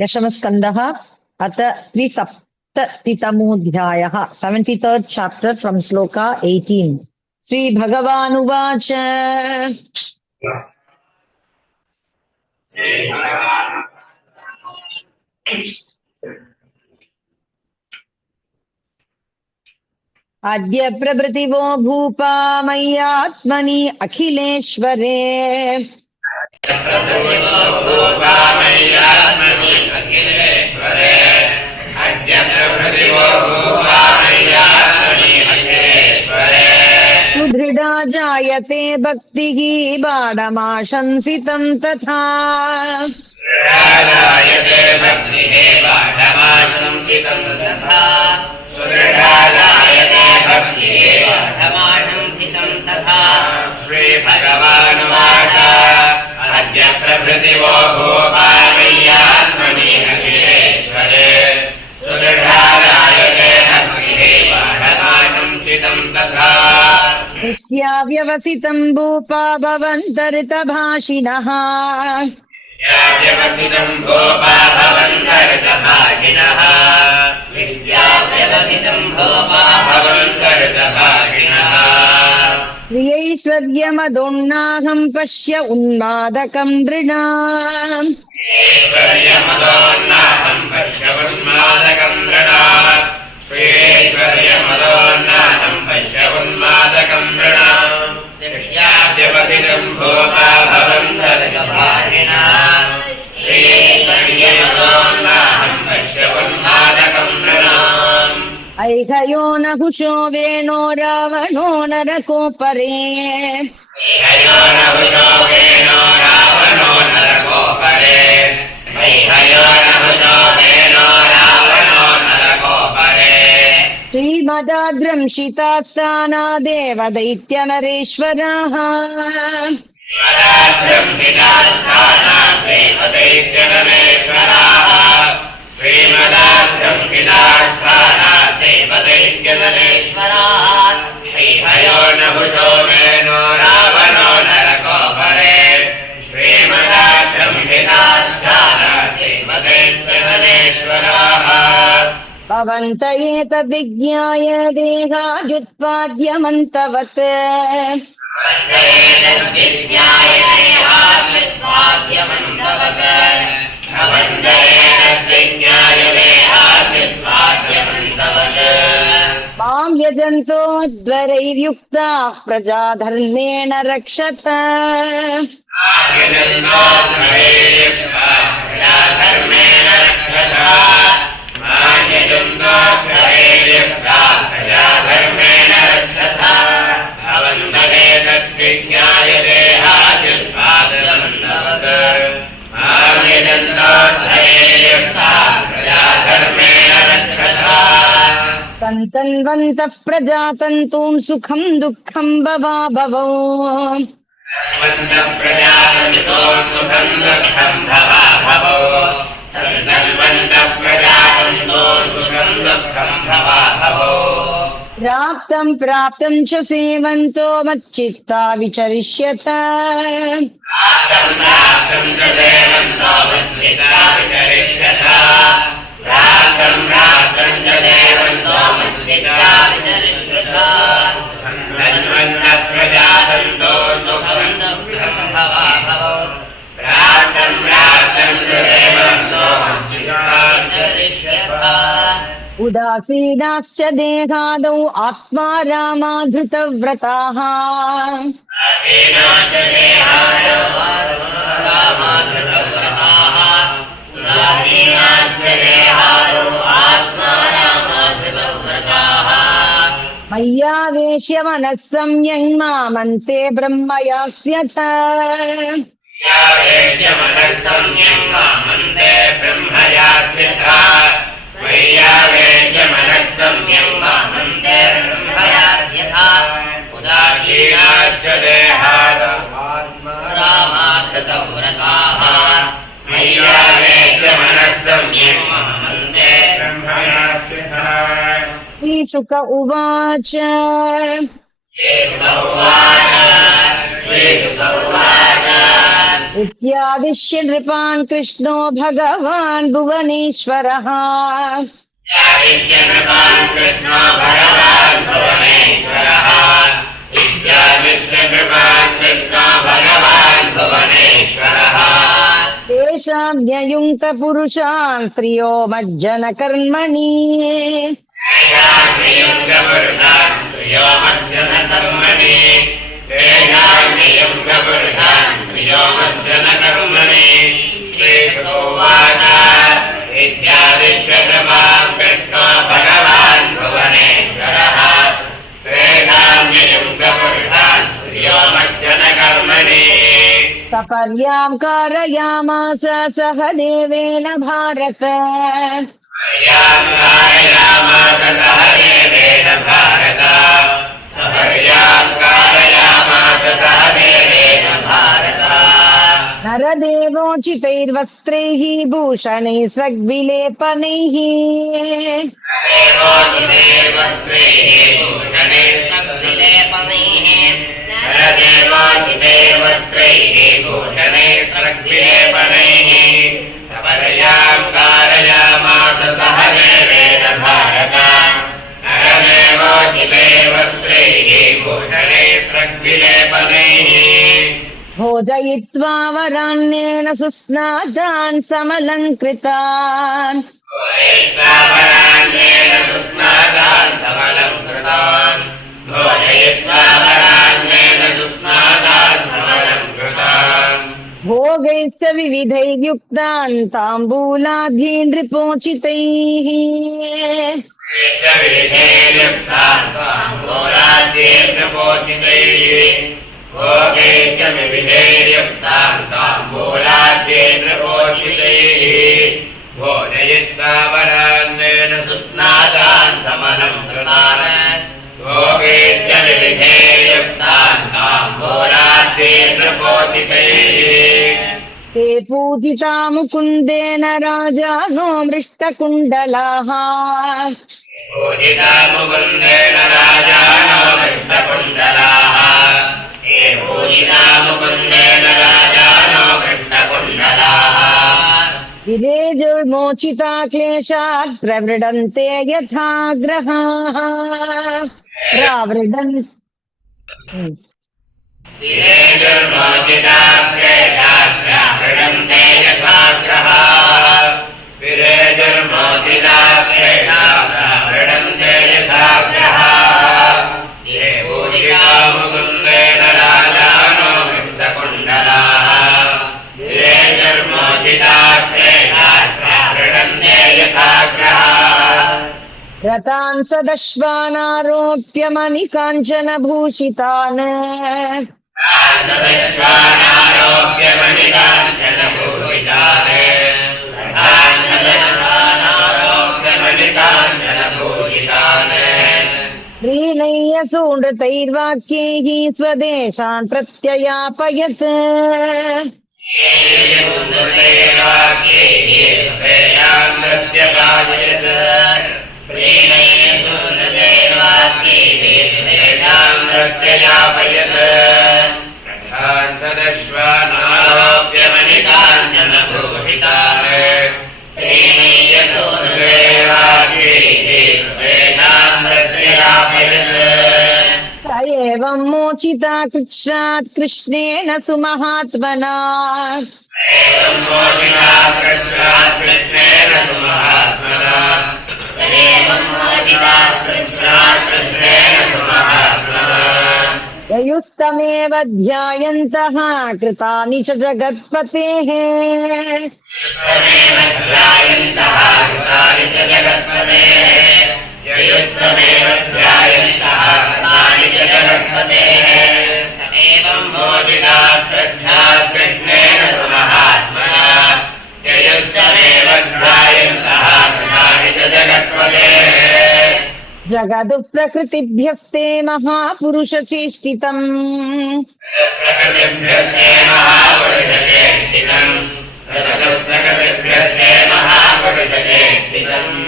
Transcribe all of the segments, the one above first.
दशमस्कन्धः अथ 3सप्ततितमोऽध्यायः 73rd chapter from श्लोका 18. श्रीभगवानुवाच अद्य प्रभृतिवो भूपा मय्यात्मनि अखिलेश्वरे सुदृढा जायते भक्तिः बाढमाशंसितं तथा श्रीभगवानुवाच अद्य प्रभृतिवो भूपा मय्यात्मनि अखिलेश्वरे सुदृढा जायते भक्तिः बाढमाशंसितं तथा नित्याव्यवसितं भूपा भवन्तर्तभाषिणः नित्याव्यवसितं भूपा भवन्तर्तभाषिणः नित्याव्यवसितं भूपा भवन्तर्तभाषिणः प्रियैश्वर्यमदोन्नाहं पश्य उन्मादकं नृणाम् ऐश्वर्यमदोन्नाहं पश्य उन्मादकं नृणाम् श्रीश्वर्यमदोन्नाहं पश्य उन्मादकं नृणाम् नित्याव्यवसितं भूपा भवन्तर्तभाषिणः श्रीश्वर्यमदोन्नाहं पश्य उन्मादकं नृणाम् ऐहयो नहुषो वेणो रावणो नरकोपरे ऐहयो नहुषो वेणो रावणो नरकोपरे ऐहयो नहुषो वेणो रावणो नरकोपरे श्रीमदाद्रंशितास्थाना देवदैत्यनरेश्वराः श्रीमदाद्रंशितास्थानात् देवदैत्यनरेश्वराः श्रीमदाद्रंशितास्थानात् देवदैत्यनरेश्वराः ऐहयो नहुषो वेणो रावणो नरकोपरे श्रीमदाद्रंशितास्थानात् देवदैत्यनरेश्वराः भवन्त एतद्विज्ञाय देहाद्युत्पाद्यमन्तवत् मां यजन्तो द्वरैर्युक्ताः प्रजाधर्मेण रक्षत तन्तन्वन्तः प्रजातन्तूं सुखं दुःखं भवाभवौ प्राप्तं प्राप्तं च सेवन्तो मच्चित्ता विचरिष्यत उदासीनाश्च देहादौ आत्मा रामाधृतव्रताः मय्यावेश्य मनः सम्यङ् मामन्ते ब्रह्म यास्यथ उदासीनाश्च देहादौ आत्मा रामाधृतव्रताः मय्यावेश्य मनः सम्यक् मामन्ते ब्रह्म यास्यथ श्रीशुक उवाच इत्यादिश्य नृपान् कृष्णो भगवान् भुवनेश्वरः इत्यादिश्यनृपान् कृष्णो भगवान् भुवनेश्वरः इत्यादिश्यनृपान् कृष्णो भगवान् भुवनेश्वरः तेषां न्ययुङ्क्त पुरुषान् स्त्रियो मज्जन कर्मणि तेषां स्त्रियो मज्जन कर्मणि तेषां स्त्रियो मज्जन कर्मणि श्रीशुकोवाच इत्यादिश्यनृपान् कृष्णो भगवान् भुवनेश्वरः तेषां नियुक्तपुरुषान् स्त्रियो मज्जन कर्मणि सपर्यां कारयामास सह देवेन भारत कारयामास सह देवेन भारत कारयामास सह देवेन भारत नरदेवोचितैर्वस्त्रैः भूषणैः सद्विलेपनैः सपर्यां कारयामास सह देवेन भारत नरदेवोचितैर्वस्त्रैः भूषणैः सद्विलेपनैः भोजयित्वा वरान्येन सुस्नातान् समलङ्कृतान् भोजयित्वापरान्येन सुस्नातान् समलङ्कृतान् भोजयित्वापरान्येन सुस्नातान् समलङ्कृतान् भोगैश्च विविधैर्युक्तान् ताम्बूलाधीन् नृपोचितैः विविधैर्युक्तान् ताम्बूलाद्यैर्नृपोचितैः भोगैश्च विविधैर्युक्तान् ताम्बूलाद्यैर्नृपोचितैः भोजयित्वा वरान्येन सुस्नातान् समलङ्कृतान् भोगैश्च विविधैर्युक्तान् ताम्बूलाद्यैर्नृपोचितैः ते पूजिता मुकुन्देन राजानो मृष्टकुण्डलाः पूजिता मुकुन्देन राजानो कृष्णकुण्डलाः हे पूजिता मुकुन्देन राजानो कृष्णकुण्डलाः विरेजुर्मोचिता क्लेशात् प्रवृडन्ते यथा ग्रहाः प्रावृडन् विरेजुर्मोचिता क्लेशात् प्रवृडन्ते यथा ग्रहाः विरेजुर्मोचिता क्लेशात् प्रवृडन्ते यथा ग्रहाः ये पूजिता मुकुन्देन राजानो कृष्णकुण्डलाः विरेजुर्मोचिता क्लेशात् प्रवृडन्ते यथा ग्रहाः रतान् सदश्वानारोप्य मणिकाञ्चनभूषितान् प्रीणय्य सूनृतैर्वाक्यैः स्वदेशान् प्रत्ययापयत् स एवं मोचिता कृच्छ्रात् कृष्णेन सुमहात्मना ययुस्तमेव ध्यायन्तः कृतानि च जगत्पतेः एवं मोदिता कृष्णेन सुमहात्मना ययुस्तमेव ध्यायन्तः कृतानि च जगत्पतेः जगदु प्रकृतिभ्यस्ते महापुरुषचेष्टितम् प्रकृतिभ्यस्ते महापुरुषचेष्टितम् प्रकृतिभ्यस्ते महापुरुषचेष्टितम्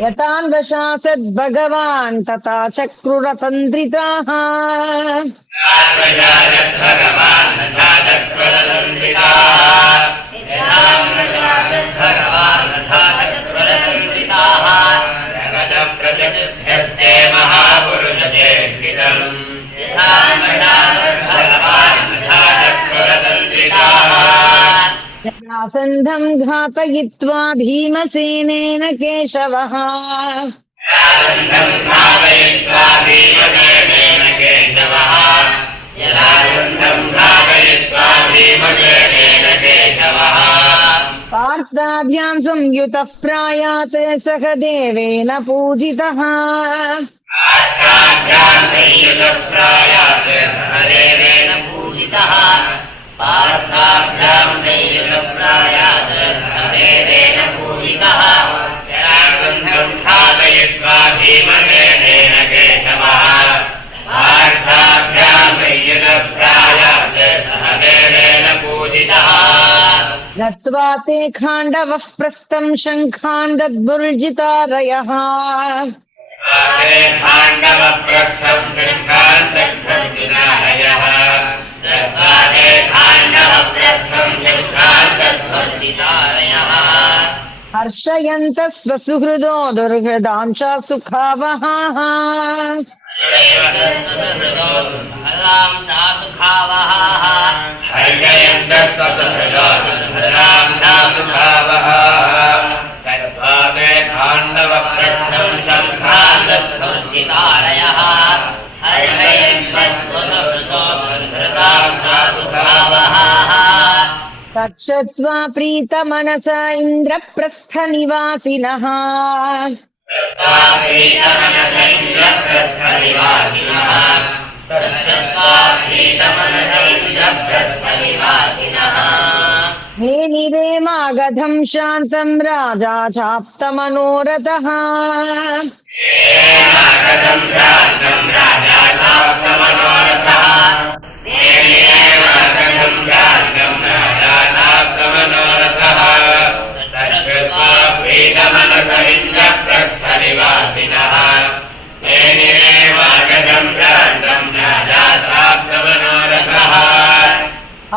यतान्वशासद्भगवान् तथा चक्रुरतन्द्रिताः भगवान् तथा चक्रुरतन्द्रिताः जरासन्धम् घातयित्वा भीमसेनेन केशवः जरासन्धम् घातयित्वा भीमसेनेन केशवः जरासन्धम् घातयित्वा भीमसेनेन केशवः पार्थाभ्याम् संयुतः प्रायात् सह देवेन पूजितः पार्थाभ्याम् संयुतप्रायात् सहदेवेन पूजितः पार्थाभ्याम् संयुतप्रायात् सहदेवेन पूजितः जरासन्धम् घातयित्वा भीमसेनेन केशवः पार्थाभ्याम् संयुतप्रायात् सहदेवेन पूजितः नत्वा ते खाण्डवः प्रस्थम् शङ्खान् दद्भुर्जितारयः खाण्डवप्रस्थम् शङ्खान् दद्भुर्जितारयः दत्वादे खाण्डवप्रस्थम् शङ्खान् दद्भुर्जितारयः हर्षयन्तः स्वसुहृदो दुर्हृदाम् च सुखावहाः हर्षयन्तः स्वसुहृदो दुर्हृदाम् च सुखावहाः तद्वादे खाण्डवप्रस्थम् शङ्खान् दद्भुर्जितारयः हर्षयन्तः स्वसुहृदो दुर्हृदाम् च सुखावहाः तच्छ्रुत्वा प्रीतमनसा इन्द्रप्रस्थनिवासिनः मेनिरेमागधम् शान्तम् राजा चाप्तमनोरथः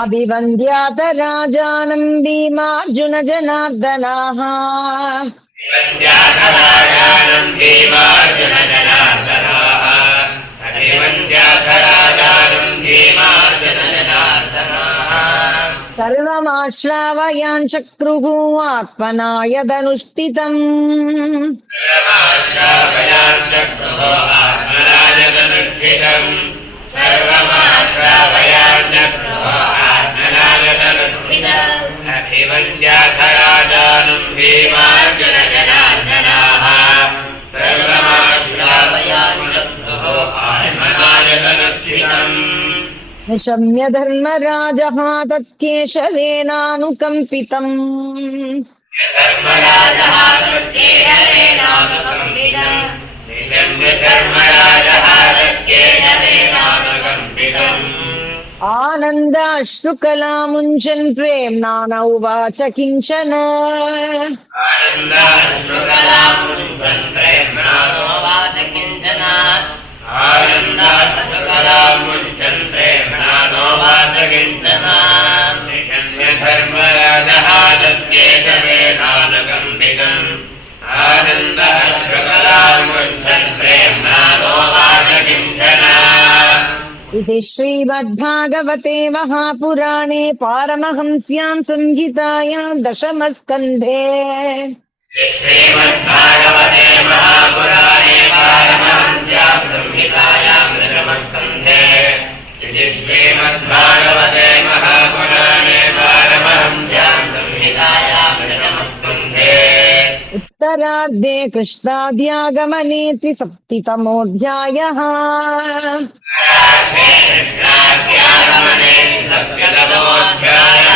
अभिवन्द्यात राजानम् भीमार्जुन जनार्दनाः सर्वमाश्रावयान् चक्रुः आत्मना यदनुष्ठितम् अभिवन्द्याथराजानम् भीमार्जुन जनार्दनाः सर्वमाश्रावयान् चक्रुः आत्मना यदनुष्ठितम् निशम्य धर्मराजः तत्केशवेनानुकम्पितम् धर्मराजः तत्केशवेनानुकम्पितम् धर्मराजः तत्केशवेनानुकम्पितम् आनन्दाश्रुकलामुञ्चन् प्रेम्णा न उवाच किञ्चन आनन्दाश्रुकलामुञ्चन् प्रेम्णा नोवाच किञ्चन आनन्दाश्रुकलामुञ्चन् प्रेम्णा नोवाच किञ्चन निशम्य धर्मराजः तत्केशवेनानुकम्पितम् आनन्दाश्रुकलामुञ्चन् प्रेम्णा नोवाच किञ्चन इति श्रीमद्भागवते महापुराणे पारमहंस्याम् संहितायाम् दशमस्कन्धे श्रीमद्भागवते महापुराणे पारमहंस्याम् संहितायाम् दशमस्कन्धे इति श्रीमद्भागवते महापुराणे पारमहंस्याम् संहितायाम् दशमस्कन्धे उत्तरार्धे कृष्णाद्यागमने त्रिसप्तितमोऽध्यायः कृष्णाद्यागमने सप्ततमोऽध्यायः